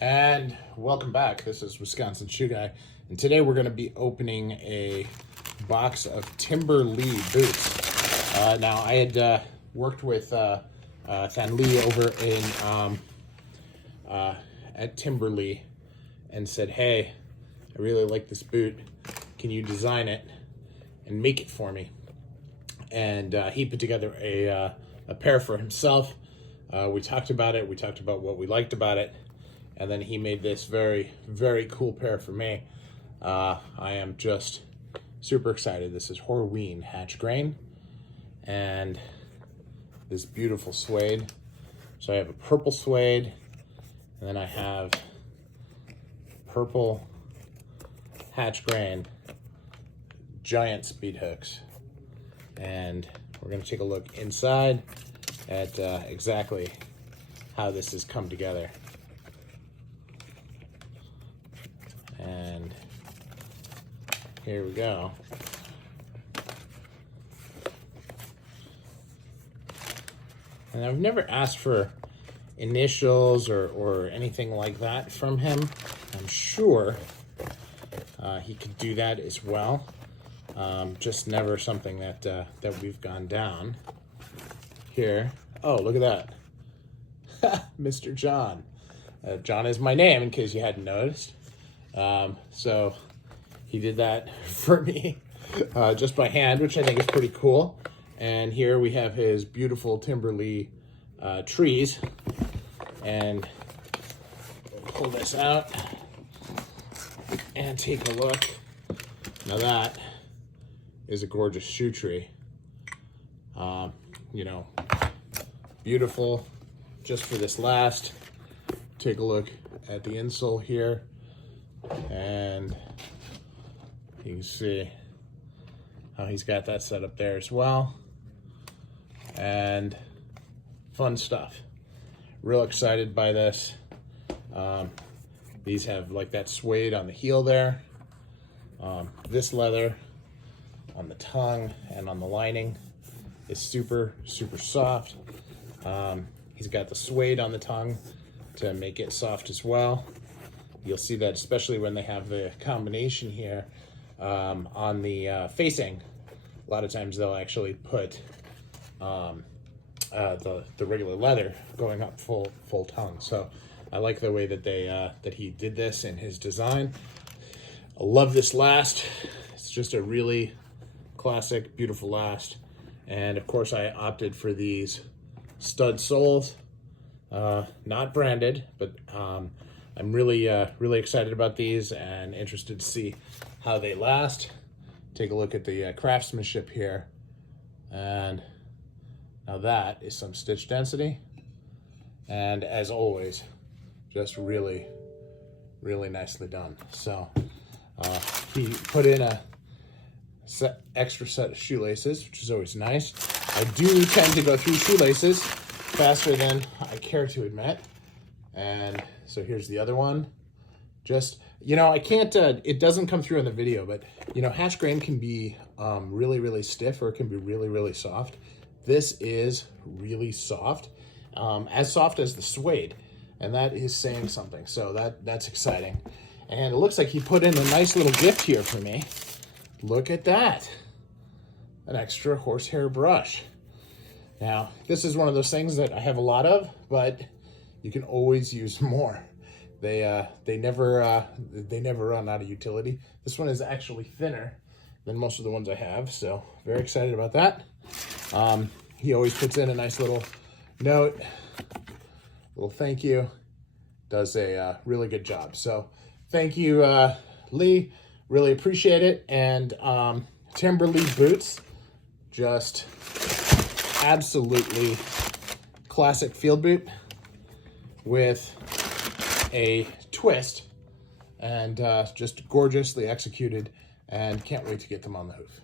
And welcome back. This is Wisconsin Shoe Guy, and today we're going to be opening a box of Timber Lee boots. Now, I had worked with Than Lee over in at Timber Lee and said, "Hey, I really like this boot. Can you design it and make it for me?" And he put together a pair for himself. We talked about it. We talked about what we liked about it. And then he made this very, very cool pair for me. I am just super excited. This is Horween Hatch Grain and this beautiful suede. So I have a purple suede, and then I have purple Hatch Grain giant speed hooks. And we're going to take a look inside at exactly how this has come together. And here we go. And I've never asked for initials or anything like that from him. I'm sure he could do that as well. Just never something that that we've gone down. Here. Oh, look at that. Mr. John. John is my name, in case you hadn't noticed. So he did that for me just by hand, which I think is pretty cool. And here we have his beautiful Timber Lee trees. And we'll pull this out and take a look. Now that is a gorgeous shoe tree. You know, beautiful just for this last. Take a look at the insole here. And you can see how he's got that set up there as well. And fun stuff. Real excited by this. These have like that suede on the heel there. This leather on the tongue and on the lining is super, super soft. He's got the suede on the tongue to make it soft as well. You'll see that especially when they have the combination here on the facing. A lot of times they'll actually put the regular leather going up full tongue. So I like the way that that he did this in his design. I love this last. It's just a really classic, beautiful last. And of course I opted for these stud soles, not branded, but I'm really excited about these and interested to see how they last. Take a look at the craftsmanship here. And now that is some stitch density. And as always, just really, really nicely done. So he put in a extra set of shoelaces, which is always nice. I do tend to go through shoelaces faster than I care to admit. And so here's the other one. Just, you know, I can't, it doesn't come through in the video, but, you know, hatch grain can be really, really stiff, or it can be really, really soft. This is really soft, as soft as the suede, and that is saying something. So that's exciting. And it looks like he put in a nice little gift here for me. Look at that. An extra horsehair brush. Now, this is one of those things that I have a lot of, but you can always use more. They never run out of utility. This one is actually thinner than most of the ones I have, so very excited about that. He always puts in a nice little note, little thank you. Does a really good job. So thank you, Lee. Really appreciate it. And Timber Lee boots, just absolutely classic field boot with a twist, and just gorgeously executed, and can't wait to get them on the hoof.